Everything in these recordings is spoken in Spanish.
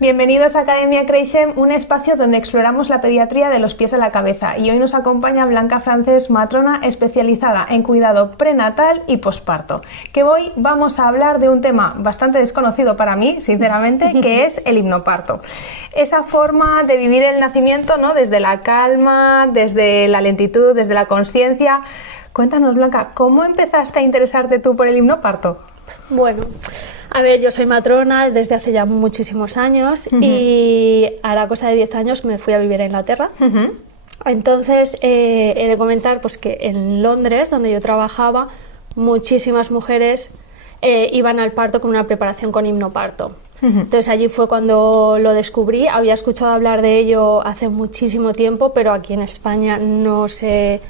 Bienvenidos a Academia Creixem, un espacio donde exploramos la pediatría de los pies a la cabeza. Y hoy nos acompaña Blanca Francés, matrona especializada en cuidado prenatal y posparto. Que hoy vamos a hablar de un tema bastante desconocido para mí, sinceramente, que es el hipnoparto. Esa forma de vivir el nacimiento, ¿no? Desde la calma, desde la lentitud, desde la consciencia. Cuéntanos, Blanca, ¿cómo empezaste a interesarte tú por el hipnoparto? Bueno, a ver, yo soy matrona desde hace ya muchísimos años y a la cosa de 10 años me fui a vivir a Inglaterra. Entonces, he de comentar pues, que en Londres, donde yo trabajaba, muchísimas mujeres iban al parto con una preparación con hipnoparto. Entonces, allí fue cuando lo descubrí. Había escuchado hablar de ello hace muchísimo tiempo, pero aquí en España no se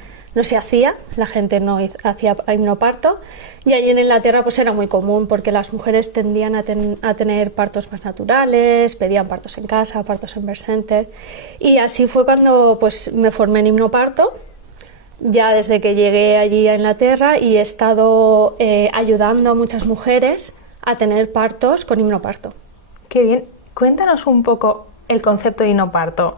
hacía, la gente no hacía hipnoparto. Y allí en Inglaterra pues era muy común porque las mujeres tendían a tener partos más naturales, pedían partos en casa, partos en birth center. Y así fue cuando pues me formé en hipnoparto, ya desde que llegué allí a Inglaterra, y he estado ayudando a muchas mujeres a tener partos con hipnoparto. Qué bien. Cuéntanos un poco el concepto de hipnoparto.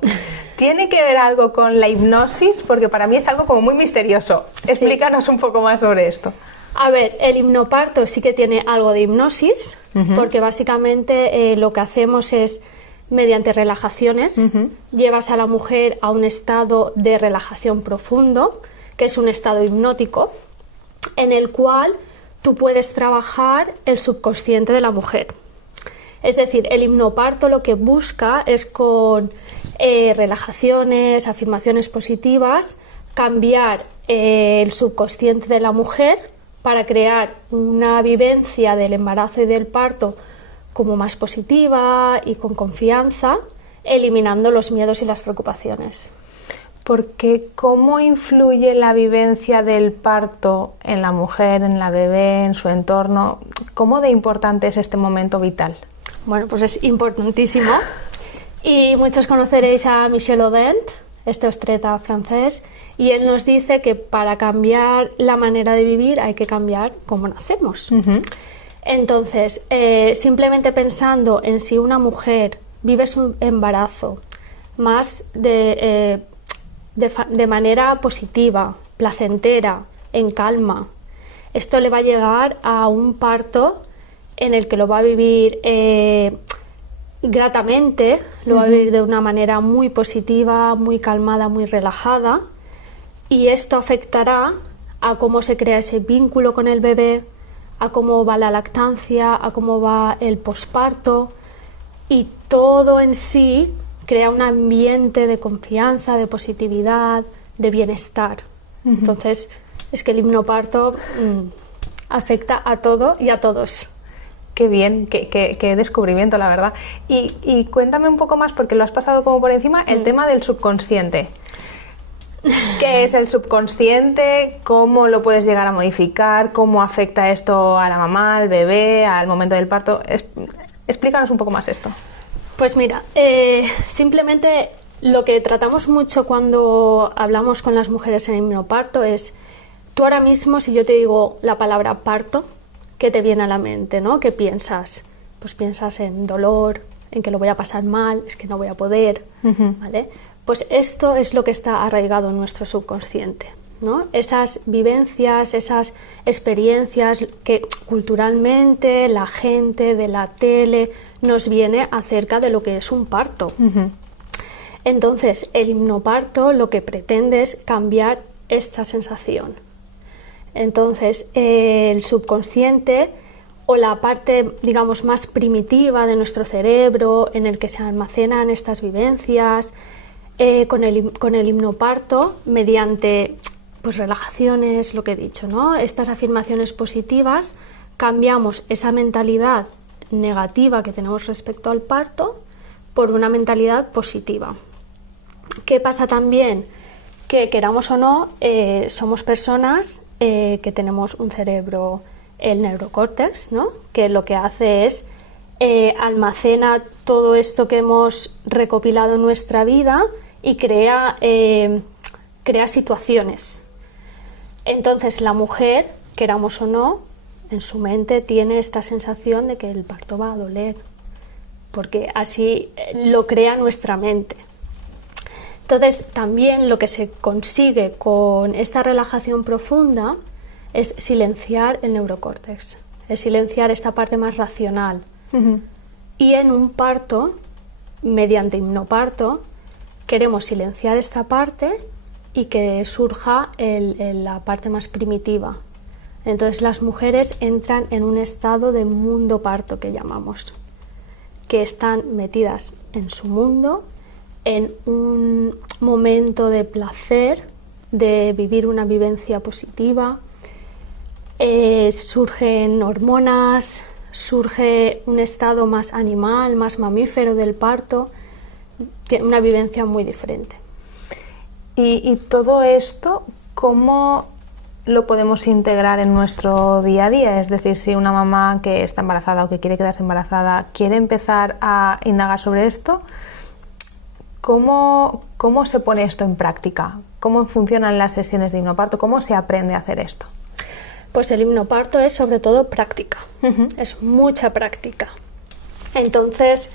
¿Tiene que ver algo con la hipnosis? Porque para mí es algo como muy misterioso. Explícanos un poco más sobre esto. A ver, el hipnoparto sí que tiene algo de hipnosis, porque básicamente lo que hacemos es, mediante relajaciones, llevas a la mujer a un estado de relajación profundo, que es un estado hipnótico, en el cual tú puedes trabajar el subconsciente de la mujer. Es decir, el hipnoparto lo que busca es con relajaciones, afirmaciones positivas, cambiar el subconsciente de la mujer para crear una vivencia del embarazo y del parto como más positiva y con confianza, eliminando los miedos y las preocupaciones. Porque ¿cómo influye la vivencia del parto en la mujer, en la bebé, en su entorno? ¿Cómo de importante es este momento vital? Bueno, pues es importantísimo. Y muchos conoceréis a Michel Audin, este obstetra francés, y él nos dice que para cambiar la manera de vivir hay que cambiar cómo nacemos. Entonces, simplemente pensando en si una mujer vive su embarazo más de manera positiva, placentera, en calma, esto le va a llegar a un parto en el que lo va a vivir gratamente, lo va a vivir de una manera muy positiva, muy calmada, muy relajada. Y esto afectará a cómo se crea ese vínculo con el bebé, a cómo va la lactancia, a cómo va el posparto, y todo en sí crea un ambiente de confianza, de positividad, de bienestar. Entonces, es que el hipnoparto afecta a todo y a todos. Qué bien, qué descubrimiento, la verdad. Y cuéntame un poco más, porque lo has pasado como por encima, el tema del subconsciente. ¿Qué es el subconsciente? ¿Cómo lo puedes llegar a modificar? ¿Cómo afecta esto a la mamá, al bebé, al momento del parto? Explícanos un poco más esto. Pues mira, simplemente lo que tratamos mucho cuando hablamos con las mujeres en hipnoparto es, tú ahora mismo, si yo te digo la palabra parto, ¿qué te viene a la mente, ¿no? ¿Qué piensas? Pues piensas en dolor, en que lo voy a pasar mal, es que no voy a poder, ¿vale? Pues esto es lo que está arraigado en nuestro subconsciente, ¿no? Esas vivencias, esas experiencias que culturalmente la gente de la tele nos viene acerca de lo que es un parto. Entonces, el hipnoparto lo que pretende es cambiar esta sensación. Entonces, el subconsciente, o la parte, digamos, más primitiva de nuestro cerebro, en el que se almacenan estas vivencias, con el hipnoparto, mediante pues relajaciones, lo que he dicho, ¿no? Estas afirmaciones positivas, cambiamos esa mentalidad negativa que tenemos respecto al parto por una mentalidad positiva. ¿Qué pasa también? Que queramos o no, somos personas que tenemos un cerebro, el neurocórtex, ¿no? Que lo que hace es almacena todo esto que hemos recopilado en nuestra vida y crea situaciones. Entonces la mujer, queramos o no, en su mente tiene esta sensación de que el parto va a doler, porque así lo crea nuestra mente. Entonces, también lo que se consigue con esta relajación profunda es silenciar el neurocórtex, es silenciar esta parte más racional. Y en un parto, mediante hipnoparto, queremos silenciar esta parte y que surja la parte más primitiva. Entonces las mujeres entran en un estado de mundo parto que llamamos, que están metidas en su mundo, en un momento de placer, de vivir una vivencia positiva, surgen hormonas, surge un estado más animal, más mamífero del parto, una vivencia muy diferente. Y todo esto, ¿cómo lo podemos integrar en nuestro día a día? Es decir, si una mamá que está embarazada o que quiere quedarse embarazada quiere empezar a indagar sobre esto, ¿cómo se pone esto en práctica? ¿Cómo funcionan las sesiones de hipnoparto? ¿Cómo se aprende a hacer esto? Pues el hipnoparto es sobre todo práctica, es mucha práctica. Entonces,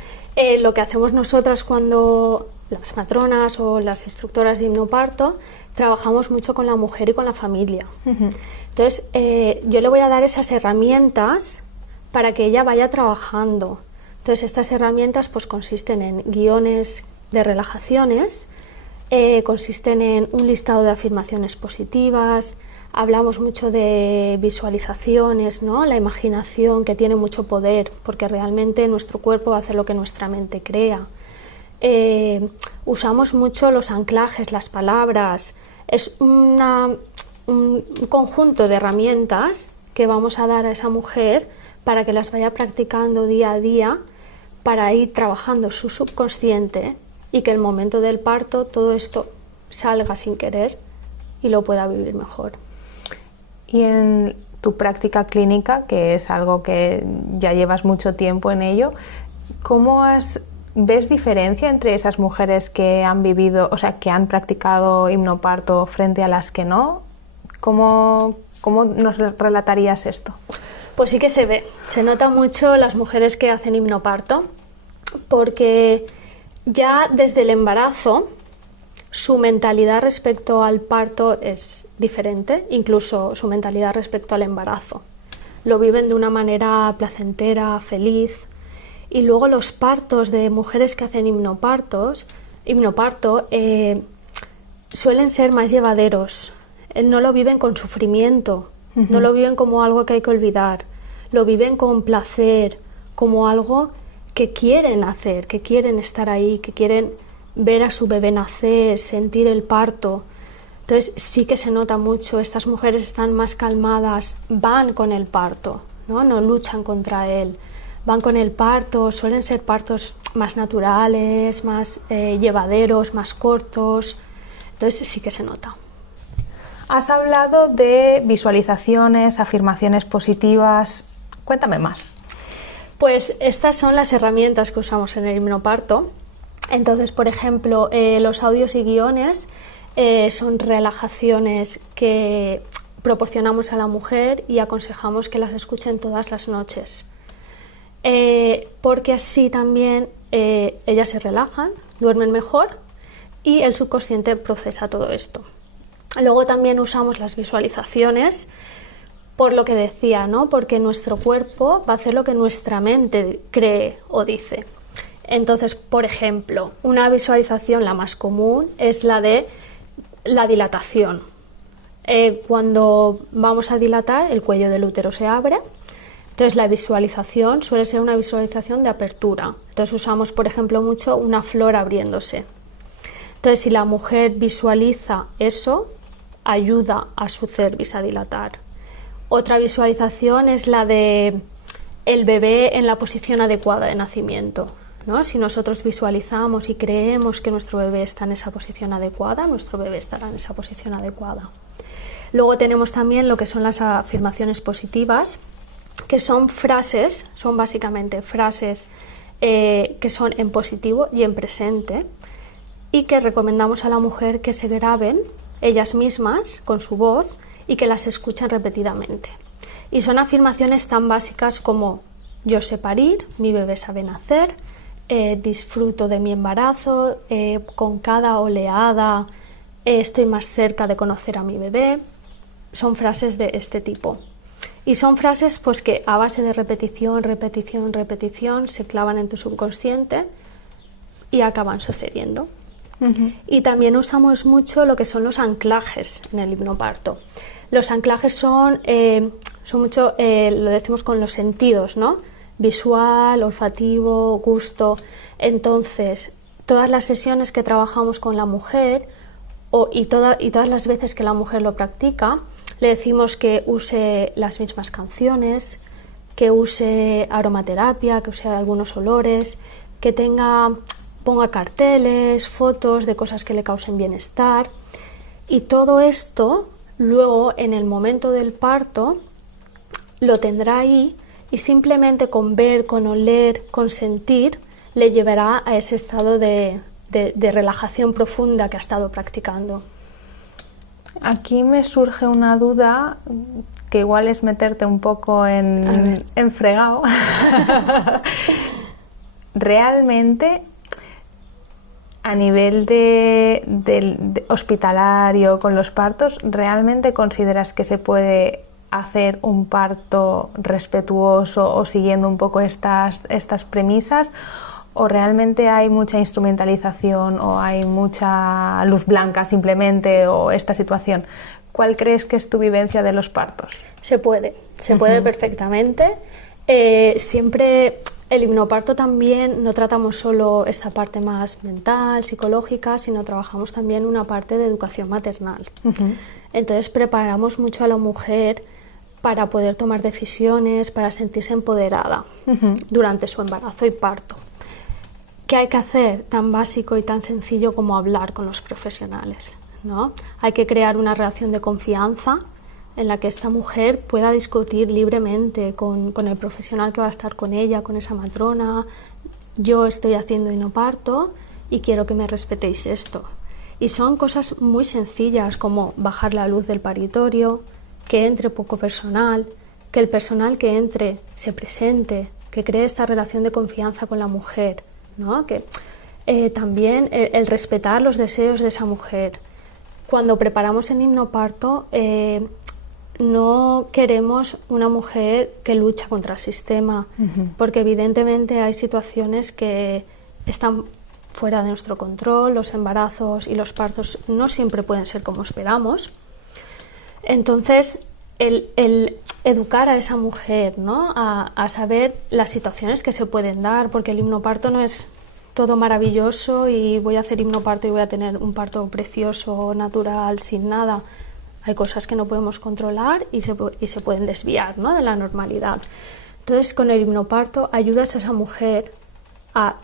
lo que hacemos nosotras cuando las matronas o las instructoras de hipnoparto trabajamos mucho con la mujer y con la familia. Entonces, yo le voy a dar esas herramientas para que ella vaya trabajando. Entonces, estas herramientas pues consisten en guiones de relajaciones, consisten en un listado de afirmaciones positivas, hablamos mucho de visualizaciones, ¿no? La imaginación, que tiene mucho poder, porque realmente nuestro cuerpo hace lo que nuestra mente crea. Usamos mucho los anclajes, las palabras. Es un conjunto de herramientas que vamos a dar a esa mujer para que las vaya practicando día a día, para ir trabajando su subconsciente y que el momento del parto todo esto salga sin querer y lo pueda vivir mejor. Y en tu práctica clínica, que es algo que ya llevas mucho tiempo en ello, ¿ves diferencia entre esas mujeres que han vivido, o sea, que han practicado hipnoparto frente a las que no? ¿Cómo nos relatarías esto? Pues sí que se ve, se nota mucho las mujeres que hacen hipnoparto, porque ya desde el embarazo su mentalidad respecto al parto es diferente, incluso su mentalidad respecto al embarazo. Lo viven de una manera placentera, feliz. Y luego los partos de mujeres que hacen hipnoparto suelen ser más llevaderos. No lo viven con sufrimiento, no lo viven como algo que hay que olvidar. Lo viven con placer, como algo que quieren hacer, que quieren estar ahí, que quieren ver a su bebé nacer, sentir el parto. Entonces sí que se nota mucho, estas mujeres están más calmadas, van con el parto, no luchan contra él, van con el parto, suelen ser partos más naturales, más llevaderos, más cortos, entonces sí que se nota. Has hablado de visualizaciones, afirmaciones positivas, cuéntame más. Pues estas son las herramientas que usamos en el hipnoparto. Entonces, por ejemplo, los audios y guiones son relajaciones que proporcionamos a la mujer y aconsejamos que las escuchen todas las noches, porque así también ellas se relajan, duermen mejor y el subconsciente procesa todo esto. Luego también usamos las visualizaciones, por lo que decía, ¿no? Porque nuestro cuerpo va a hacer lo que nuestra mente cree o dice. Entonces, por ejemplo, una visualización, la más común, es la de la dilatación. Cuando vamos a dilatar, el cuello del útero se abre. Entonces, la visualización suele ser una visualización de apertura. Entonces, usamos, por ejemplo, mucho una flor abriéndose. Entonces, si la mujer visualiza eso, ayuda a su cervix a dilatar. Otra visualización es la de el bebé en la posición adecuada de nacimiento, ¿no? Si nosotros visualizamos y creemos que nuestro bebé está en esa posición adecuada, nuestro bebé estará en esa posición adecuada. Luego tenemos también lo que son las afirmaciones positivas, que son frases, son básicamente frases que son en positivo y en presente, y que recomendamos a la mujer que se graben ellas mismas con su voz y que las escuchen repetidamente. Y son afirmaciones tan básicas como: yo sé parir, mi bebé sabe nacer, disfruto de mi embarazo, con cada oleada estoy más cerca de conocer a mi bebé. Son frases de este tipo. Y son frases pues que a base de repetición, repetición, repetición se clavan en tu subconsciente y acaban sucediendo. Y también usamos mucho lo que son los anclajes en el hipnoparto. Los anclajes son mucho, lo decimos con los sentidos, ¿no? Visual, olfativo, gusto. Entonces, todas las sesiones que trabajamos con la mujer y todas las veces que la mujer lo practica, le decimos que use las mismas canciones, que use aromaterapia, que use algunos olores, que ponga carteles, fotos de cosas que le causen bienestar. Y todo esto, luego, en el momento del parto, lo tendrá ahí y simplemente con ver, con oler, con sentir, le llevará a ese estado de relajación profunda que ha estado practicando. Aquí me surge una duda que igual es meterte un poco en fregado. Realmente, a nivel de hospitalario con los partos, ¿realmente consideras que se puede hacer un parto respetuoso o siguiendo un poco estas premisas? ¿O realmente hay mucha instrumentalización o hay mucha luz blanca simplemente o esta situación? ¿Cuál crees que es tu vivencia de los partos? Se puede perfectamente. Siempre el hipnoparto también no tratamos solo esta parte más mental, psicológica, sino trabajamos también una parte de educación maternal. Entonces preparamos mucho a la mujer para poder tomar decisiones, para sentirse empoderada durante su embarazo y parto. ¿Qué hay que hacer? Tan básico y tan sencillo como hablar con los profesionales, ¿no? Hay que crear una relación de confianza en la que esta mujer pueda discutir libremente con el profesional que va a estar con ella, con esa matrona. Yo estoy haciendo hipnoparto y quiero que me respetéis esto. Y son cosas muy sencillas como bajar la luz del paritorio, que entre poco personal, que el personal que entre se presente, que cree esta relación de confianza con la mujer, ¿no? Que también el respetar los deseos de esa mujer. Cuando preparamos el hipnoparto, no queremos una mujer que lucha contra el sistema, porque evidentemente hay situaciones que están fuera de nuestro control, los embarazos y los partos no siempre pueden ser como esperamos. Entonces, el educar a esa mujer, ¿no? a saber las situaciones que se pueden dar, porque el hipnoparto no es todo maravilloso y voy a hacer hipnoparto y voy a tener un parto precioso, natural, sin nada. Hay cosas que no podemos controlar y se pueden desviar, ¿no? de la normalidad. Entonces, con el hipnoparto ayudas a esa mujer a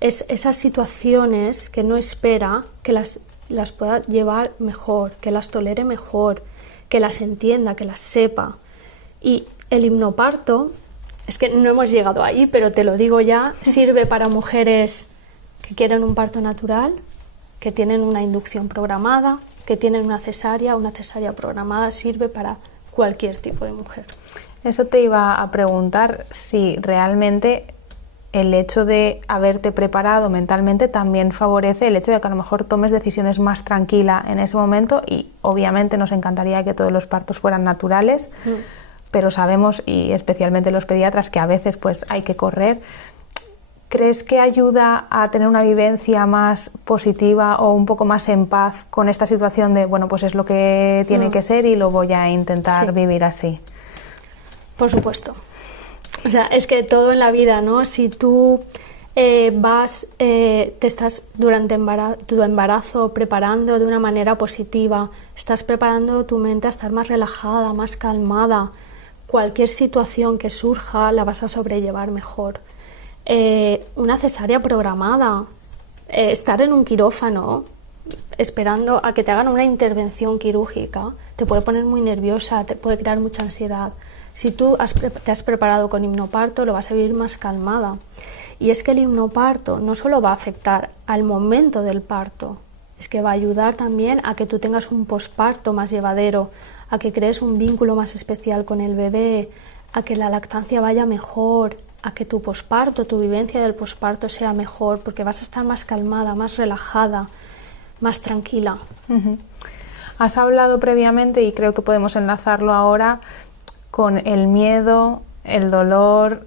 esas situaciones que no espera, que las pueda llevar mejor, que las tolere mejor, que las entienda, que las sepa. Y el hipnoparto, es que no hemos llegado ahí, pero te lo digo ya, sirve para mujeres que quieren un parto natural, que tienen una inducción programada, que tienen una cesárea programada, sirve para cualquier tipo de mujer. Eso te iba a preguntar, si realmente el hecho de haberte preparado mentalmente también favorece el hecho de que a lo mejor tomes decisiones más tranquila en ese momento, y obviamente nos encantaría que todos los partos fueran naturales, pero sabemos, y especialmente los pediatras, que a veces pues hay que correr. ¿Crees que ayuda a tener una vivencia más positiva o un poco más en paz con esta situación de, bueno, pues es lo que tiene que ser y lo voy a intentar vivir así? Por supuesto. O sea, es que todo en la vida, ¿no? Si tú te estás durante tu embarazo preparando de una manera positiva, estás preparando tu mente a estar más relajada, más calmada, cualquier situación que surja la vas a sobrellevar mejor. Una cesárea programada, estar en un quirófano esperando a que te hagan una intervención quirúrgica, te puede poner muy nerviosa, te puede crear mucha ansiedad. Si tú te has preparado con hipnoparto, lo vas a vivir más calmada. Y es que el hipnoparto no solo va a afectar al momento del parto, es que va a ayudar también a que tú tengas un posparto más llevadero, a que crees un vínculo más especial con el bebé, a que la lactancia vaya mejor, a que tu posparto, tu vivencia del posparto sea mejor, porque vas a estar más calmada, más relajada, más tranquila. Has hablado previamente, y creo que podemos enlazarlo ahora, con el miedo, el dolor.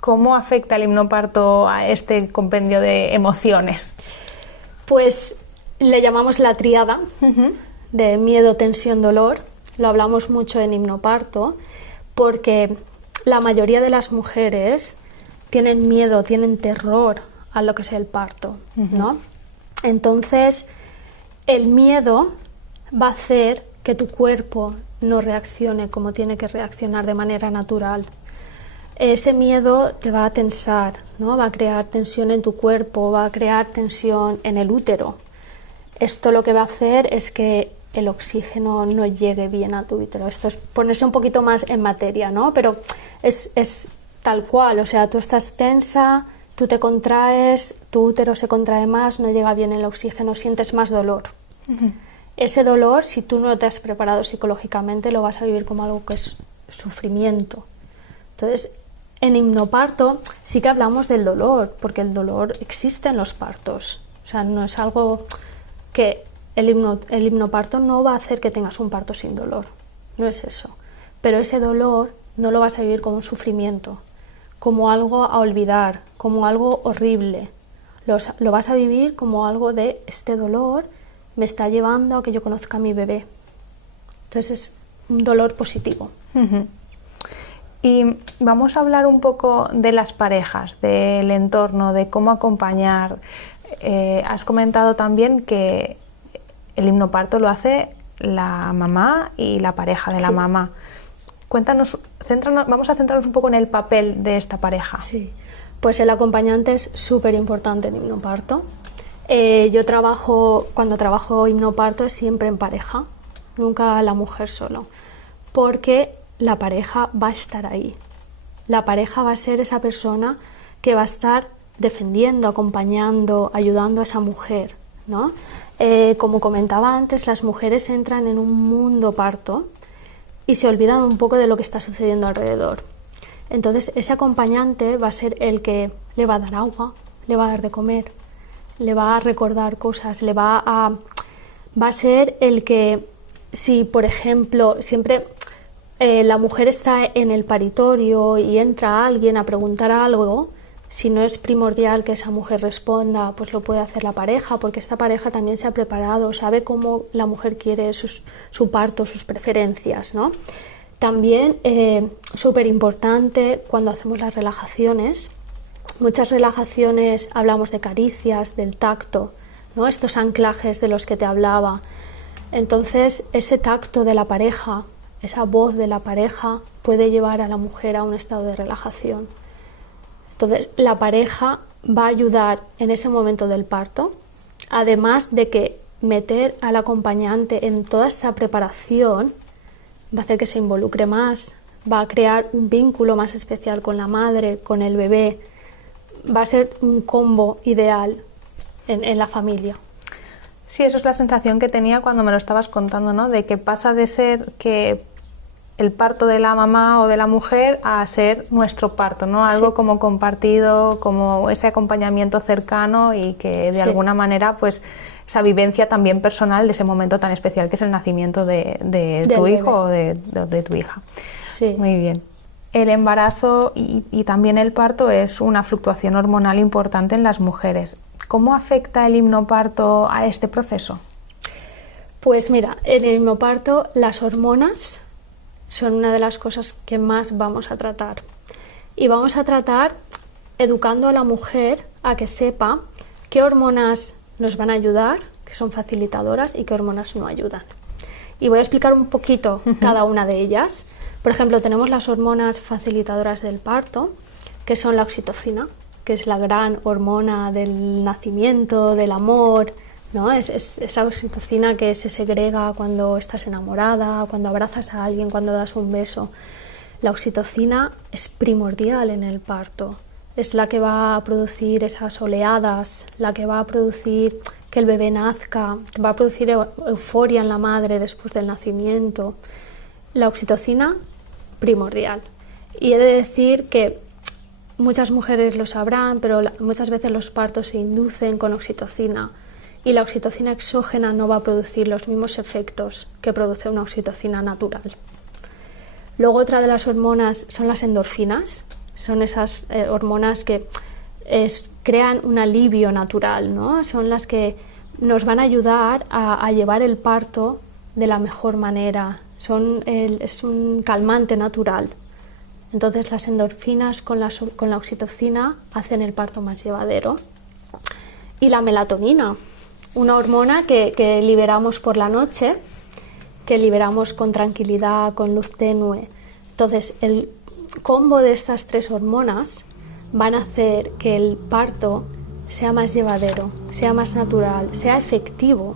¿Cómo afecta el himnoparto a este compendio de emociones? Pues le llamamos la tríada de miedo, tensión, dolor. Lo hablamos mucho en himnoparto porque la mayoría de las mujeres tienen miedo, tienen terror a lo que es el parto, ¿no? Entonces, el miedo va a hacer que tu cuerpo no reaccione como tiene que reaccionar de manera natural. Ese miedo te va a tensar, ¿no? Va a crear tensión en tu cuerpo, va a crear tensión en el útero. Esto lo que va a hacer es que el oxígeno no llegue bien a tu útero. Esto es ponerse un poquito más en materia, ¿no? Pero es tal cual, o sea, tú estás tensa, tú te contraes, tu útero se contrae más, no llega bien el oxígeno, sientes más dolor. Ese dolor, si tú no te has preparado psicológicamente, lo vas a vivir como algo que es sufrimiento. Entonces, en himnoparto sí que hablamos del dolor, porque el dolor existe en los partos. O sea, no es algo que el himnoparto no va a hacer que tengas un parto sin dolor. No es eso. Pero ese dolor no lo vas a vivir como un sufrimiento, como algo a olvidar, como algo horrible. Lo vas a vivir como algo de este dolor me está llevando a que yo conozca a mi bebé. Entonces es un dolor positivo. Y vamos a hablar un poco de las parejas, del entorno, de cómo acompañar. Has comentado también que el himnoparto lo hace la mamá y la pareja de la mamá. Cuéntanos, vamos a centrarnos un poco en el papel de esta pareja. Sí, pues el acompañante es súper importante en himnoparto. Cuando trabajo himnoparto es siempre en pareja, nunca la mujer solo, porque la pareja va a estar ahí. La pareja va a ser esa persona que va a estar defendiendo, acompañando, ayudando a esa mujer, ¿no? Como comentaba antes, las mujeres entran en un mundo parto y se olvidan un poco de lo que está sucediendo alrededor. Entonces, ese acompañante va a ser el que le va a dar agua, le va a dar de comer, le va a recordar cosas, va a ser el que, si por ejemplo siempre la mujer está en el paritorio y entra alguien a preguntar algo, si no es primordial que esa mujer responda, pues lo puede hacer la pareja, porque esta pareja también se ha preparado, sabe cómo la mujer quiere su parto, sus preferencias, ¿no? También, súper importante, cuando hacemos las relajaciones, muchas relajaciones hablamos de caricias, del tacto, ¿no? Estos anclajes de los que te hablaba. Entonces, ese tacto de la pareja, esa voz de la pareja puede llevar a la mujer a un estado de relajación. Entonces, la pareja va a ayudar en ese momento del parto, además de que meter al acompañante en toda esta preparación va a hacer que se involucre más, va a crear un vínculo más especial con la madre, con el bebé. Va a ser un combo ideal en la familia. Sí, eso es la sensación que tenía cuando me lo estabas contando, ¿no? De que pasa de ser que el parto de la mamá o de la mujer a ser nuestro parto, ¿no? Algo como compartido, como ese acompañamiento cercano y que de alguna manera, pues, esa vivencia también personal de ese momento tan especial que es el nacimiento de tu hijo o de tu hija. Sí. Muy bien. El embarazo y también el parto es una fluctuación hormonal importante en las mujeres. ¿Cómo afecta el himnoparto a este proceso? Pues mira, en el himnoparto las hormonas son una de las cosas que más vamos a tratar. Y vamos a tratar educando a la mujer a que sepa qué hormonas nos van a ayudar, que son facilitadoras, y qué hormonas no ayudan. Y voy a explicar un poquito cada una de ellas. Por ejemplo, tenemos las hormonas facilitadoras del parto, que son la oxitocina, que es la gran hormona del nacimiento, del amor, ¿no? Es esa oxitocina que se segrega cuando estás enamorada, cuando abrazas a alguien, cuando das un beso. La oxitocina es primordial en el parto. Es la que va a producir esas oleadas, la que va a producir que el bebé nazca, va a producir euforia en la madre después del nacimiento. La oxitocina, primordial. Y he de decir que muchas mujeres lo sabrán, pero muchas veces los partos se inducen con oxitocina y la oxitocina exógena no va a producir los mismos efectos que produce una oxitocina natural. Luego otra de las hormonas son las endorfinas, son esas hormonas que crean un alivio natural, ¿no? Son las que nos van a ayudar a llevar el parto de la mejor manera, es un calmante natural. Entonces las endorfinas con la oxitocina hacen el parto más llevadero. Y la melatonina, una hormona que liberamos por la noche, que liberamos con tranquilidad, con luz tenue. Entonces el combo de estas 3 hormonas van a hacer que el parto sea más llevadero, sea más natural, sea efectivo,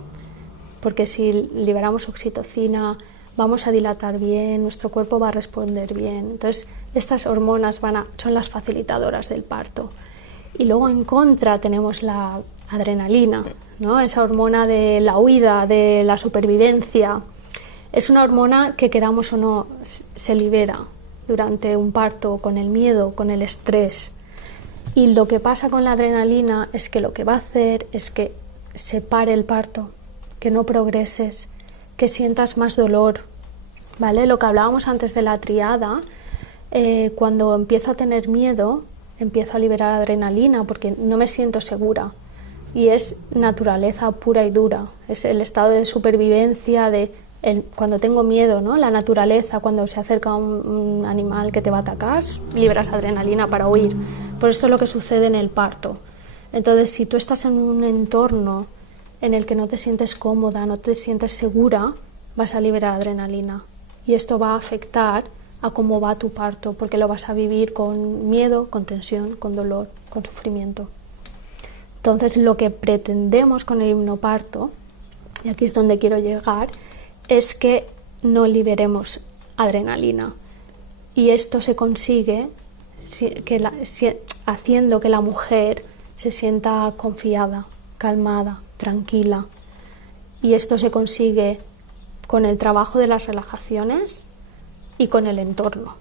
porque si liberamos oxitocina vamos a dilatar bien, nuestro cuerpo va a responder bien. Entonces estas hormonas son las facilitadoras del parto. Y luego en contra tenemos la adrenalina, ¿no? Esa hormona de la huida, de la supervivencia. Es una hormona que, queramos o no, se libera durante un parto con el miedo, con el estrés. Y lo que pasa con la adrenalina es que lo que va a hacer es que se pare el parto, que no progreses, que sientas más dolor, ¿vale? Lo que hablábamos antes de la triada, cuando empiezo a tener miedo, empiezo a liberar adrenalina porque no me siento segura. Y es naturaleza pura y dura, es el estado de supervivencia cuando tengo miedo, ¿no? La naturaleza, cuando se acerca un animal que te va a atacar, liberas adrenalina para huir. Por esto es lo que sucede en el parto. Entonces, si tú estás en un entorno en el que no te sientes cómoda, no te sientes segura, vas a liberar adrenalina. Y esto va a afectar a cómo va tu parto, porque lo vas a vivir con miedo, con tensión, con dolor, con sufrimiento. Entonces, lo que pretendemos con el hipnoparto, y aquí es donde quiero llegar, es que no liberemos adrenalina. Y esto se consigue haciendo que la mujer se sienta confiada, calmada, tranquila. Y esto se consigue con el trabajo de las relajaciones y con el entorno.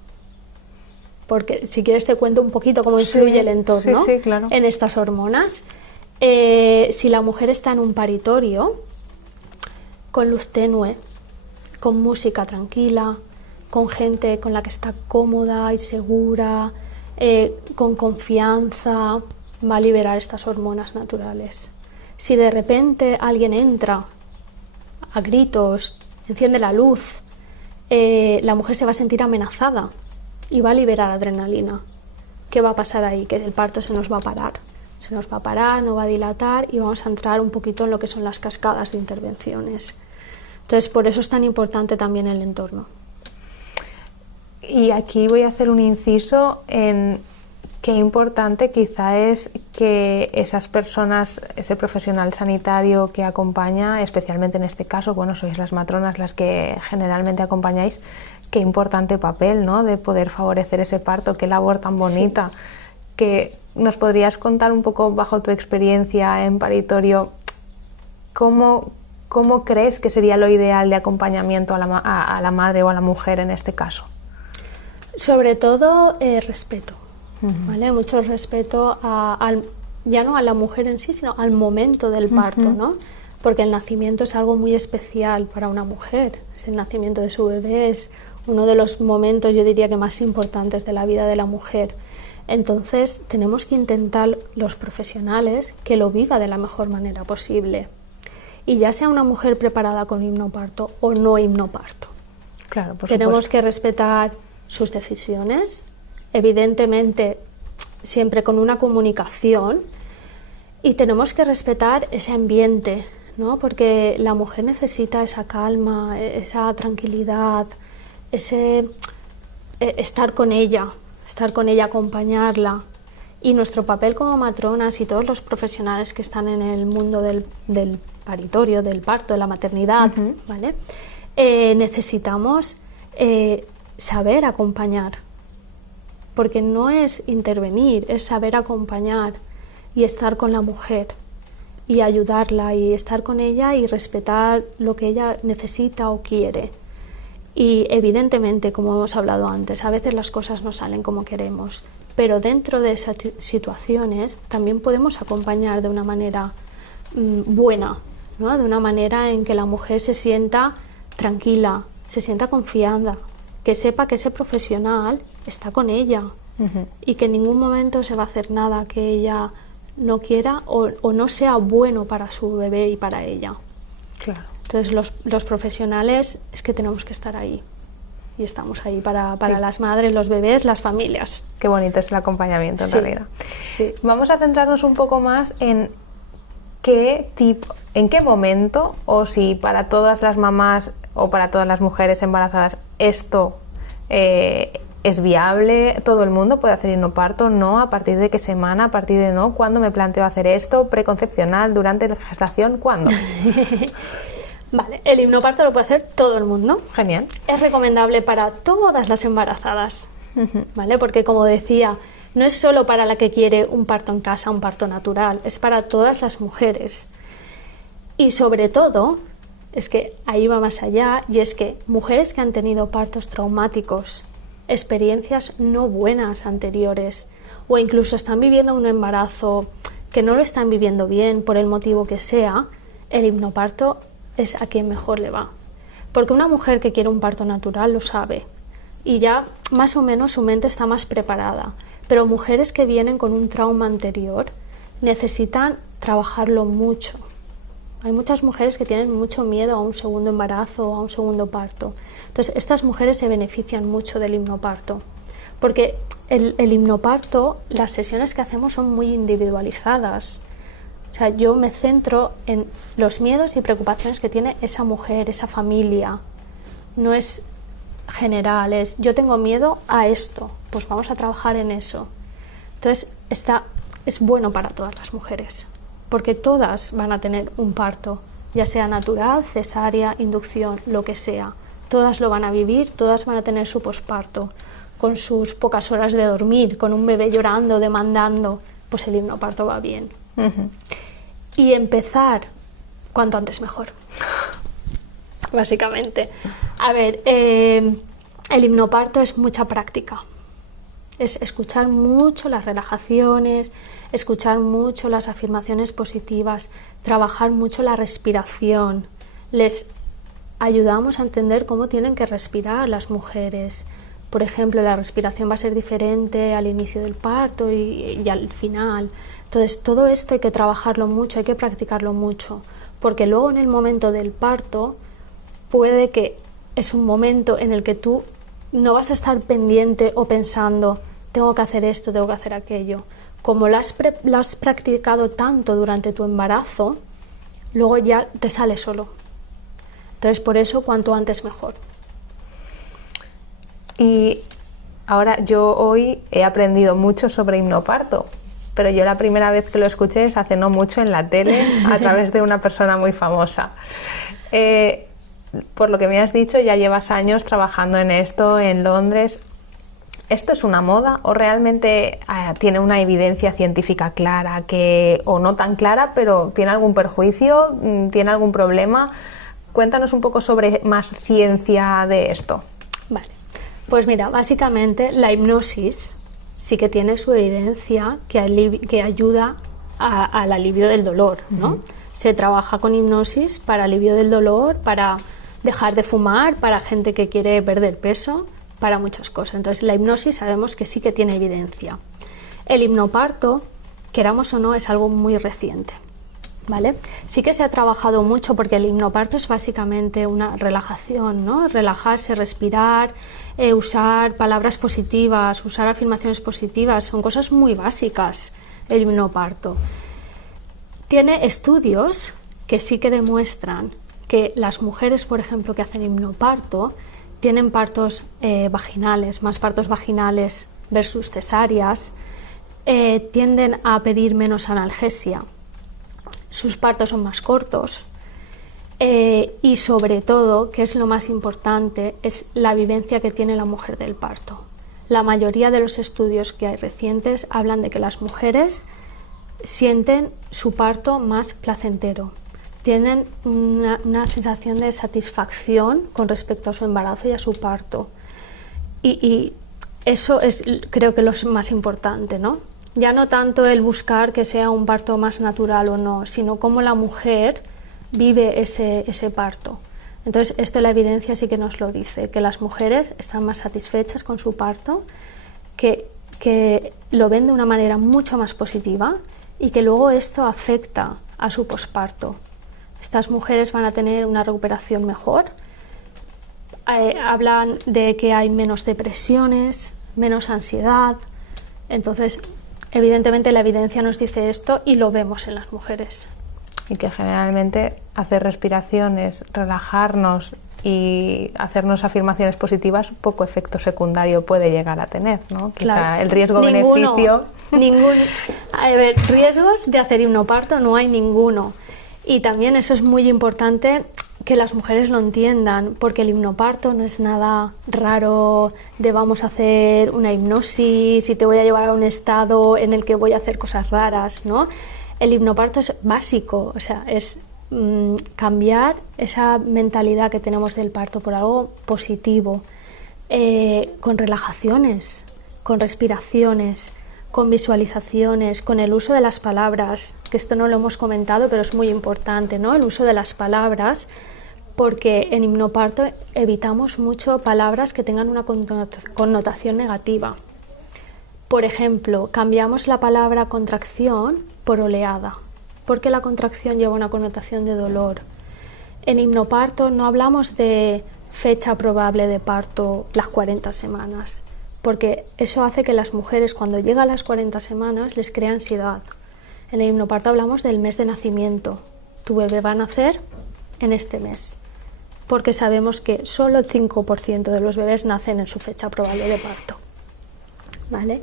Porque si quieres te cuento un poquito cómo influye el entorno claro, en estas hormonas. Si la mujer está en un paritorio, con luz tenue, con música tranquila, con gente con la que está cómoda y segura, con confianza, va a liberar estas hormonas naturales. Si de repente alguien entra a gritos, enciende la luz, la mujer se va a sentir amenazada y va a liberar adrenalina. ¿Qué va a pasar ahí? Que el parto se nos va a parar. Se nos va a parar, no va a dilatar y vamos a entrar un poquito en lo que son las cascadas de intervenciones. Entonces, por eso es tan importante también el entorno. Y aquí voy a hacer un inciso en qué importante quizá es que esas personas, ese profesional sanitario que acompaña, especialmente en este caso, bueno, sois las matronas las que generalmente acompañáis, qué importante papel, ¿no?, de poder favorecer ese parto, qué labor tan bonita. Sí. Que nos podrías contar un poco, bajo tu experiencia en paritorio, ¿cómo crees que sería lo ideal de acompañamiento a la madre o a la mujer en este caso? Sobre todo respeto, ¿vale? Mucho respeto ya no a la mujer en sí, sino al momento del parto, ¿no? Porque el nacimiento es algo muy especial para una mujer. Es el nacimiento de su bebé, es uno de los momentos, yo diría, que más importantes de la vida de la mujer. Entonces tenemos que intentar, los profesionales, que lo viva de la mejor manera posible. Y ya sea una mujer preparada con hipnoparto o no hipnoparto. Claro, por Tenemos supuesto. que respetar sus decisiones, evidentemente siempre con una comunicación, y tenemos que respetar ese ambiente, ¿no? Porque la mujer necesita esa calma, esa tranquilidad, ese estar con ella, acompañarla. Y nuestro papel como matronas y todos los profesionales que están en el mundo del paritorio, del parto, de la maternidad, ¿vale? Necesitamos saber acompañar, porque no es intervenir, es saber acompañar y estar con la mujer y ayudarla y estar con ella y respetar lo que ella necesita o quiere. Y evidentemente, como hemos hablado antes, a veces las cosas no salen como queremos, pero dentro de esas situaciones también podemos acompañar de una manera buena, ¿no? De una manera en que la mujer se sienta tranquila, se sienta confiada, que sepa que ese profesional está con ella y que en ningún momento se va a hacer nada que ella no quiera o no sea bueno para su bebé y para ella. Claro. Entonces los profesionales es que tenemos que estar ahí y estamos ahí para las madres, los bebés, las familias. Qué bonito es el acompañamiento en realidad. Sí. Vamos a centrarnos un poco más en en qué momento, o si para todas las mamás o para todas las mujeres embarazadas esto es viable, todo el mundo puede hacer hipnoparto, no, a partir de qué semana, a partir de no, cuándo me planteo hacer esto, preconcepcional, durante la gestación, ¿cuándo? Vale, el hipnoparto lo puede hacer todo el mundo. Genial. Es recomendable para todas las embarazadas, ¿vale? Porque como decía, no es solo para la que quiere un parto en casa, un parto natural, es para todas las mujeres. Y sobre todo, es que ahí va más allá, y es que mujeres que han tenido partos traumáticos, experiencias no buenas anteriores, o incluso están viviendo un embarazo que no lo están viviendo bien por el motivo que sea, el hipnoparto es a quien mejor le va. Porque una mujer que quiere un parto natural lo sabe y ya más o menos su mente está más preparada. Pero mujeres que vienen con un trauma anterior necesitan trabajarlo mucho. Hay muchas mujeres que tienen mucho miedo a un segundo embarazo o a un segundo parto. Entonces, estas mujeres se benefician mucho del hipnoparto. Porque el hipnoparto, las sesiones que hacemos son muy individualizadas. O sea, yo me centro en los miedos y preocupaciones que tiene esa mujer, esa familia. No es general, es yo tengo miedo a esto, pues vamos a trabajar en eso. Entonces, es bueno para todas las mujeres, porque todas van a tener un parto, ya sea natural, cesárea, inducción, lo que sea. Todas lo van a vivir, todas van a tener su posparto, con sus pocas horas de dormir, con un bebé llorando, demandando, pues el hipnoparto va bien. Y empezar cuanto antes mejor, básicamente. A ver, el hipnoparto es mucha práctica, es escuchar mucho las relajaciones, escuchar mucho las afirmaciones positivas, trabajar mucho la respiración. Les ayudamos a entender cómo tienen que respirar las mujeres. Por ejemplo, la respiración va a ser diferente al inicio del parto y al final. Entonces, todo esto hay que trabajarlo mucho, hay que practicarlo mucho, porque luego en el momento del parto puede que es un momento en el que tú no vas a estar pendiente o pensando, tengo que hacer esto, tengo que hacer aquello. Como lo has practicado tanto durante tu embarazo, luego ya te sale solo. Entonces, por eso, cuanto antes mejor. Y ahora yo hoy he aprendido mucho sobre hipnoparto, pero yo la primera vez que lo escuché es hace no mucho en la tele a través de una persona muy famosa. Por lo que me has dicho, ya llevas años trabajando en esto en Londres. ¿Esto es una moda o realmente tiene una evidencia científica clara o no tan clara, pero tiene algún perjuicio, tiene algún problema? Cuéntanos un poco sobre más ciencia de esto. Vale, pues mira, básicamente la hipnosis sí que tiene su evidencia que ayuda al alivio del dolor, ¿no? Se trabaja con hipnosis para alivio del dolor, para dejar de fumar, para gente que quiere perder peso, para muchas cosas. Entonces, la hipnosis sabemos que sí que tiene evidencia. El hipnoparto, queramos o no, es algo muy reciente, ¿vale? Sí que se ha trabajado mucho porque el hipnoparto es básicamente una relajación, ¿no? Relajarse, respirar, usar palabras positivas, usar afirmaciones positivas, son cosas muy básicas el hipnoparto. Tiene estudios que sí que demuestran que las mujeres, por ejemplo, que hacen hipnoparto, tienen partos vaginales, más partos vaginales versus cesáreas, tienden a pedir menos analgesia, sus partos son más cortos y sobre todo, que es lo más importante, es la vivencia que tiene la mujer del parto. La mayoría de los estudios que hay recientes hablan de que las mujeres sienten su parto más placentero, tienen una sensación de satisfacción con respecto a su embarazo y a su parto. Y eso es, creo que, lo más importante, ¿no? Ya no tanto el buscar que sea un parto más natural o no, sino cómo la mujer vive ese parto. Entonces, esto la evidencia sí que nos lo dice, que las mujeres están más satisfechas con su parto, que lo ven de una manera mucho más positiva y que luego esto afecta a su posparto. Estas mujeres van a tener una recuperación mejor. Hablan de que hay menos depresiones, menos ansiedad. Entonces, evidentemente la evidencia nos dice esto y lo vemos en las mujeres. Y que generalmente hacer respiraciones, relajarnos y hacernos afirmaciones positivas, poco efecto secundario puede llegar a tener, ¿no? Claro. Quizá el riesgo-beneficio... A ver, riesgos de hacer hipnoparto no hay ninguno. Y también eso es muy importante que las mujeres lo entiendan, porque el hipnoparto no es nada raro de vamos a hacer una hipnosis y te voy a llevar a un estado en el que voy a hacer cosas raras, ¿no? El hipnoparto es básico, o sea, es cambiar esa mentalidad que tenemos del parto por algo positivo, con relajaciones, con respiraciones, con visualizaciones, con el uso de las palabras, que esto no lo hemos comentado, pero es muy importante, ¿no? El uso de las palabras, porque en hipnoparto evitamos mucho palabras que tengan una connotación negativa. Por ejemplo, cambiamos la palabra contracción por oleada, porque la contracción lleva una connotación de dolor. En hipnoparto no hablamos de fecha probable de parto las 40 semanas, porque eso hace que las mujeres cuando llegan a las 40 semanas les crea ansiedad. En el hipnoparto hablamos del mes de nacimiento. Tu bebé va a nacer en este mes, porque sabemos que solo el 5% de los bebés nacen en su fecha probable de parto, ¿vale?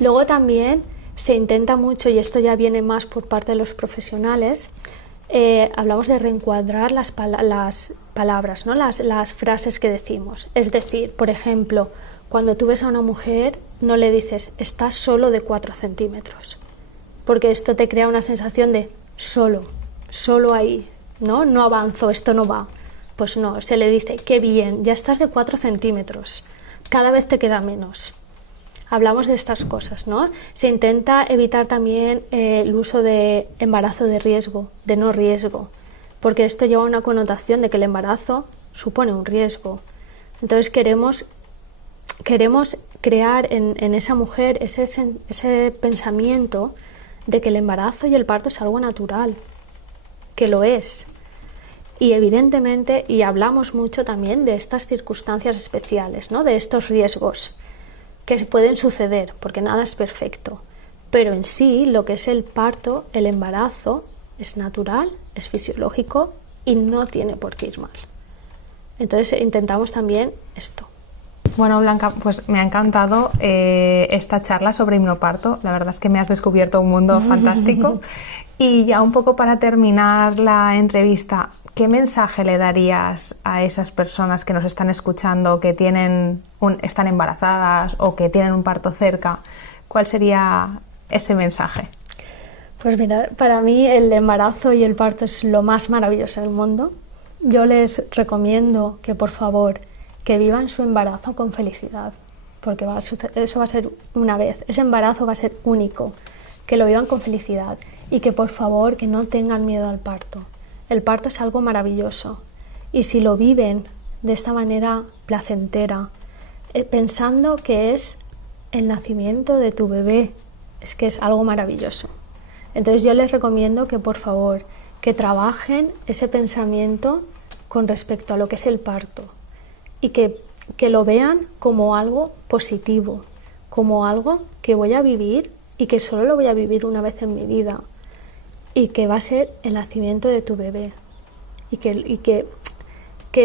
Luego también se intenta mucho, y esto ya viene más por parte de los profesionales, hablamos de reencuadrar las palabras, ¿no? Las frases que decimos. Es decir, por ejemplo, cuando tú ves a una mujer, no le dices, estás solo de 4 centímetros, porque esto te crea una sensación de solo ahí, ¿no? No avanzo, esto no va. Pues no, se le dice, qué bien, ya estás de 4 centímetros, cada vez te queda menos. Hablamos de estas cosas, ¿no? Se intenta evitar también el uso de embarazo de riesgo, de no riesgo, porque esto lleva una connotación de que el embarazo supone un riesgo. Entonces queremos crear en esa mujer ese pensamiento de que el embarazo y el parto es algo natural, que lo es. Y evidentemente, y hablamos mucho también de estas circunstancias especiales, ¿no? De estos riesgos que pueden suceder, porque nada es perfecto, pero en sí lo que es el parto, el embarazo, es natural, es fisiológico y no tiene por qué ir mal. Entonces intentamos también esto. Bueno, Blanca, pues me ha encantado esta charla sobre hipnoparto. La verdad es que me has descubierto un mundo fantástico. Y ya un poco para terminar la entrevista, ¿qué mensaje le darías a esas personas que nos están escuchando, que están embarazadas o que tienen un parto cerca? ¿Cuál sería ese mensaje? Pues mira, para mí el embarazo y el parto es lo más maravilloso del mundo. Yo les recomiendo que, por favor, que vivan su embarazo con felicidad, porque eso va a ser una vez. Ese embarazo va a ser único, que lo vivan con felicidad y que, por favor, que no tengan miedo al parto. El parto es algo maravilloso y si lo viven de esta manera placentera, pensando que es el nacimiento de tu bebé, es que es algo maravilloso. Entonces yo les recomiendo que, por favor, que trabajen ese pensamiento con respecto a lo que es el parto y que lo vean como algo positivo, como algo que voy a vivir y que solo lo voy a vivir una vez en mi vida y que va a ser el nacimiento de tu bebé y que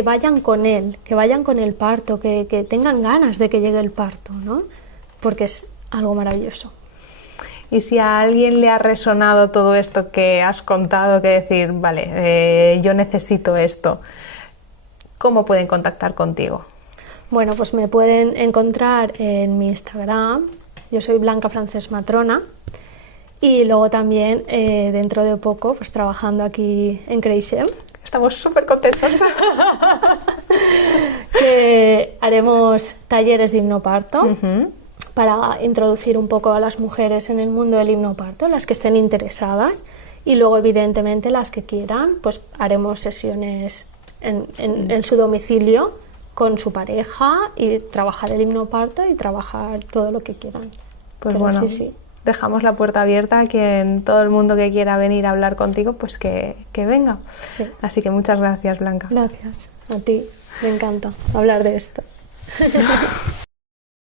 vayan con él, que vayan con el parto, que tengan ganas de que llegue el parto, ¿no? Porque es algo maravilloso. Y si a alguien le ha resonado todo esto que has contado, que decir, vale, yo necesito esto, ¿cómo pueden contactar contigo? Bueno, pues me pueden encontrar en mi Instagram. Yo soy Blanca Frances Matrona Y luego también, dentro de poco, pues trabajando aquí en Creisem, Estamos súper contentos. que haremos talleres de himnoparto Ujú. para introducir un poco a las mujeres en el mundo del himnoparto, las que estén interesadas, y luego, evidentemente, las que quieran, pues haremos sesiones en su domicilio con su pareja y trabajar el himnoparto y trabajar todo lo que quieran. Pues Pero bueno, sí, sí. dejamos la puerta abierta a quien todo el mundo que quiera venir a hablar contigo, pues que venga. Sí. Así que muchas gracias, Blanca. Gracias a ti, me encanta hablar de esto.